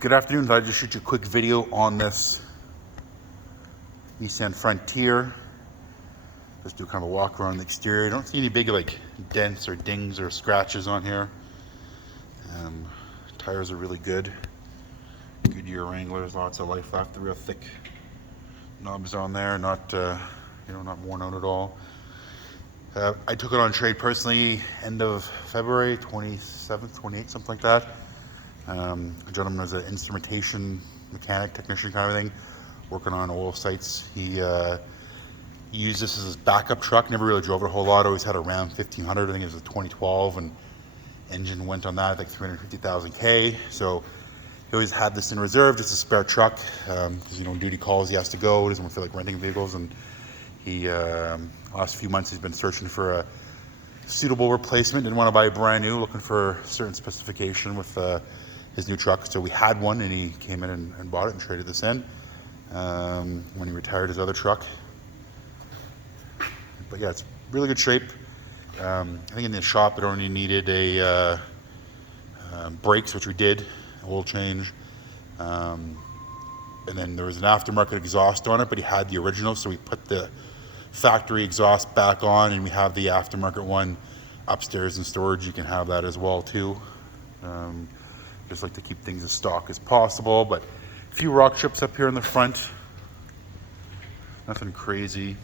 Good afternoon. I'd like to shoot you a quick video on this Nissan Frontier. Just do kind of a walk around the exterior. I don't see any big dents or dings or scratches on here. Tires are really good. Goodyear Wranglers, lots of life left. The real thick knobs on there, not not worn out at all. I took it on trade personally end of February, 27th, 28th, something like that. A gentleman was an instrumentation mechanic, technician kind of thing, working on oil sites. He used this as his backup truck, never really drove it a whole lot, always had a Ram 1500, I think it was a 2012, and engine went on that, like 350,000 K. So he always had this in reserve, just a spare truck, because duty calls, he has to go, doesn't feel like renting vehicles. And he, last few months, he's been searching for a suitable replacement, didn't want to buy a brand new, looking for a certain specification with his new truck. So we had one, and he came in and bought it and traded this in when he retired his other truck. But yeah, it's really good shape. I think in the shop it only needed a brakes, which we did, oil change, and then there was an aftermarket exhaust on it, but he had the original, so we put the factory exhaust back on, and we have the aftermarket one upstairs in storage. You can have that as well too. Just like to keep things as stock as possible, but a few rock chips up here in the front, nothing crazy.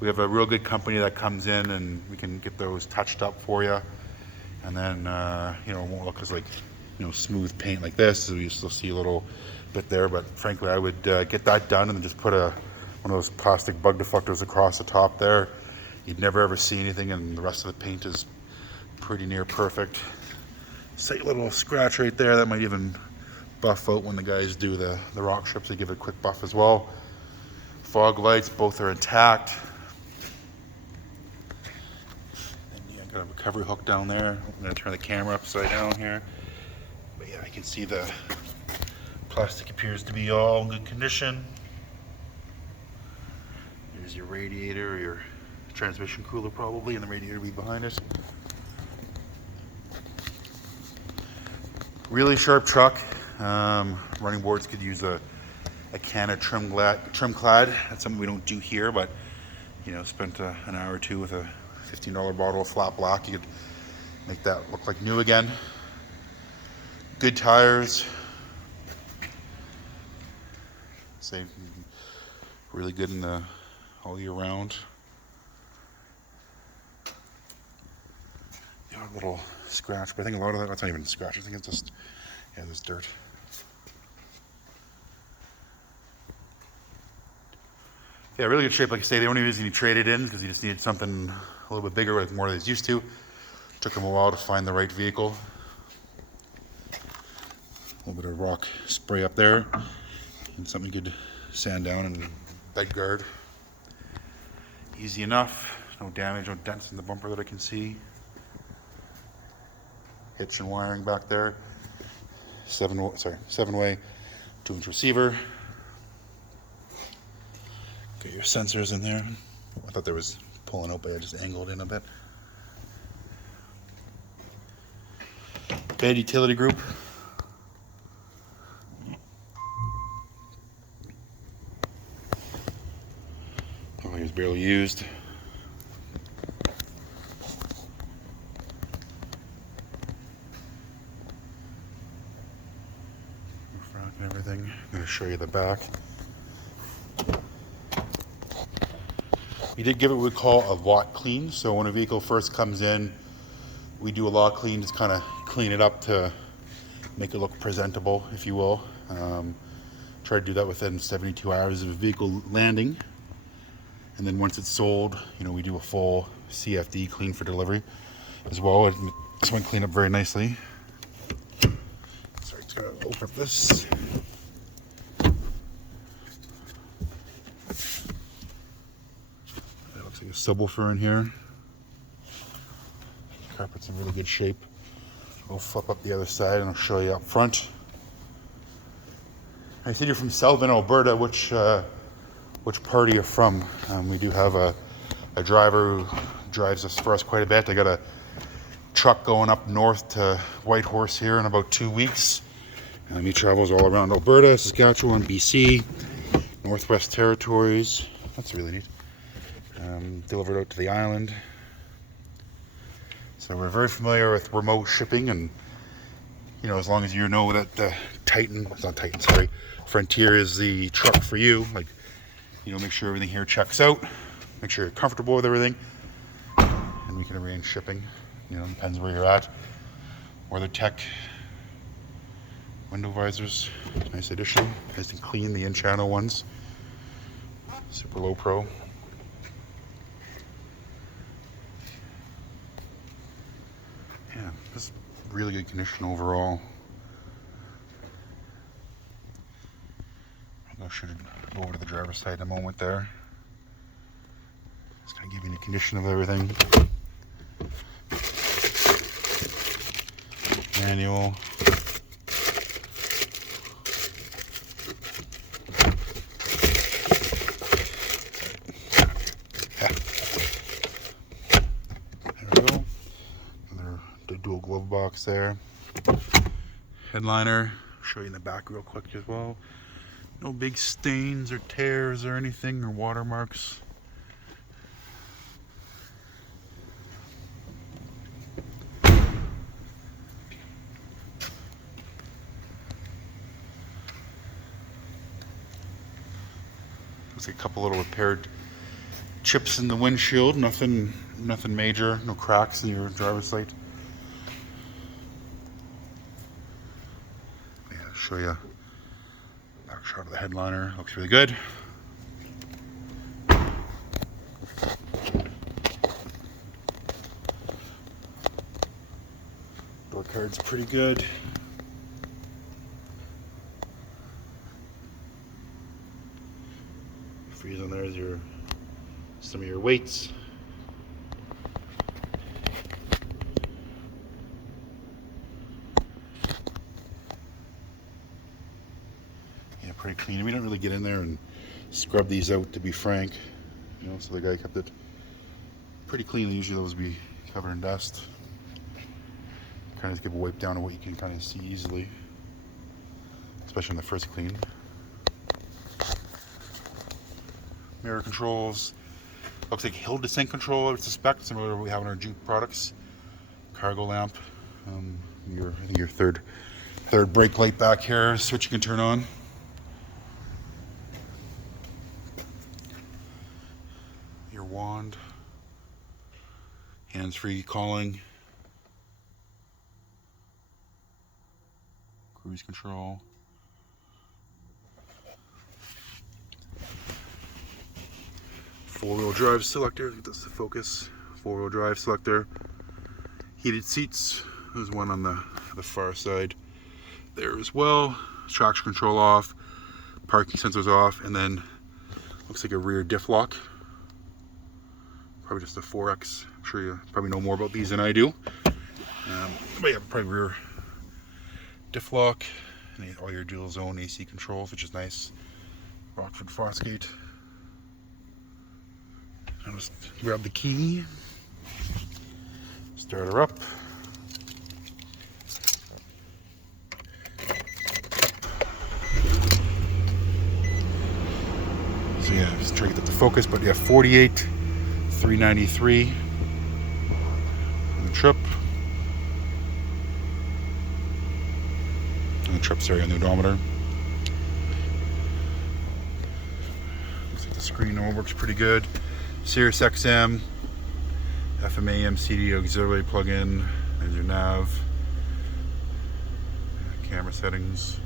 We have a real good company that comes in and we can get those touched up for you, and then it won't look as smooth paint like this, so you still see a little bit there. But frankly, I would get that done and then just put one of those plastic bug deflectors across the top there. You'd never ever see anything, and the rest of the paint is pretty near perfect. Slight little scratch right there that might even buff out when the guys do the rock strips. They give it a quick buff as well. Fog lights, both are intact. And yeah, got a recovery hook down there. I'm going to turn the camera upside down here. But yeah, I can see the plastic appears to be all in good condition. There's your radiator, or your transmission cooler probably, and the radiator will be behind it. Really sharp truck. Running boards could use a can of trim clad. That's something we don't do here, but spent an hour or two with a $15 bottle of flat black. You could make that look like new again. Good tires. Say really good in the all year round. A little scratch, but I think a lot of that's not even a scratch. I think it's just, there's dirt. Yeah, really good shape. Like I say, the only reason he traded in is because he just needed something a little bit bigger, like more than he's used to. Took him a while to find the right vehicle. A little bit of rock spray up there, and something you could sand down and bed guard. Easy enough. No damage, no dents in the bumper that I can see. Hitch and wiring back there. 7-way 2-inch receiver. Got your sensors in there. I thought there was pulling out, but I just angled in a bit. Bed utility group. Oh, he was barely used. And everything. I'm going to show you the back. We did give it what we call a lot clean. So when a vehicle first comes in, we do a lot clean, just kind of clean it up to make it look presentable, if you will. Try to do that within 72 hours of a vehicle landing. And then once it's sold, we do a full CFD, clean for delivery, as well. This one cleaned up very nicely. Sorry, just gotta open up this. It looks like a subwoofer in here. Carpet's in really good shape. I'll flip up the other side and I'll show you up front. I said you're from Selwyn, Alberta. Which part are you from? We do have a driver who drives us for us quite a bit. I got a truck going up north to Whitehorse here in about 2 weeks. He travels all around Alberta, Saskatchewan, BC, Northwest Territories. That's really neat. Delivered out to the island. So we're very familiar with remote shipping, and you know, as long as you know that the Frontier is the truck for you, like, you know, make sure everything here checks out, make sure you're comfortable with everything, and we can arrange shipping. You know, depends where you're at. WeatherTech window visors, nice addition. Nice and clean, the in-channel ones. Super low pro. Yeah, just really good condition overall. I should go over to the driver's side in a moment there. Just gonna give you the condition of everything. Manual. There we go. Another dual glove box there. Headliner. Show you in the back real quick as well. No big stains or tears or anything, or watermarks. Looks like a couple little repaired chips in the windshield. Nothing major. No cracks in your driver's light. Yeah, I'll show you. Back shot of the headliner, looks really good. Door card's pretty good. Freeze on there is some of your weights. Pretty clean. We don't really get in there and scrub these out, to be frank. You know, so the guy kept it pretty clean. Usually those be covered in dust. Kind of give a wipe down of what you can kind of see easily, especially in the first clean. Mirror controls. Looks like hill descent control, I would suspect, similar to what we have in our Jeep products. Cargo lamp. I think your third brake light back here, switch you can turn on. Your wand, hands-free calling, cruise control, four-wheel drive selector. That's the focus. Four-wheel drive selector, heated seats. There's one on the far side there as well. Traction control off, parking sensors off, and then looks like a rear diff lock. Probably just a 4X. I'm sure you probably know more about these than I do. But yeah, probably rear diff lock, and all your dual zone AC controls, which is nice. Rockford Fosgate. I'll just grab the key, start her up. So yeah, just try to get the focus, but yeah, 48. 393 on the trip. On the odometer. Looks like the screen all works pretty good. Sirius XM, FM AM CD auxiliary plug-in. There's your nav. Camera settings.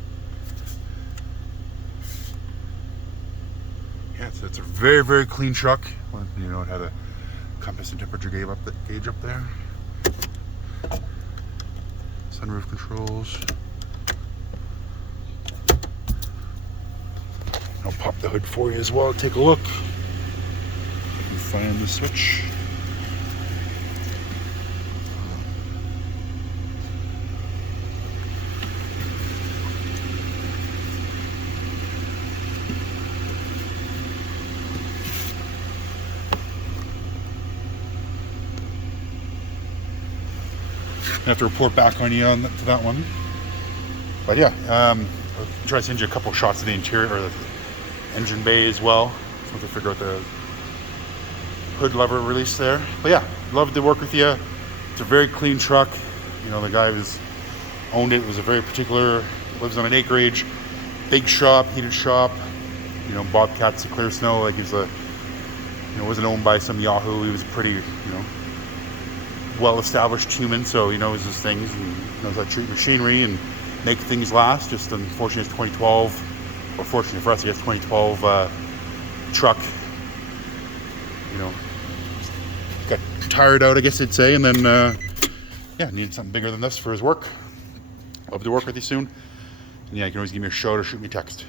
Yeah, it's a very, very clean truck. You know, it had a compass and temperature gauge up there. Sunroof controls. I'll pop the hood for you as well. Take a look. You can find the switch. have to report back on you on to that one. But yeah, I'll try to send you a couple shots of the interior or the engine bay as well. So to figure out the hood lever release there. But yeah, love to work with you. It's a very clean truck. You know, the guy who's owned it was a very particular, lives on an acreage, big shop, heated shop. You know, Bobcats to clear snow. Like he's a, you know, wasn't owned by some Yahoo. He was pretty, you know, well-established human, so he knows his things and knows how to treat machinery and make things last. Just unfortunately, it's 2012, or fortunately for us, I guess 2012 truck. You know, got tired out, I guess I'd say, and then yeah, needed something bigger than this for his work. Love to work with you soon. And yeah, you can always give me a shout or shoot me a text.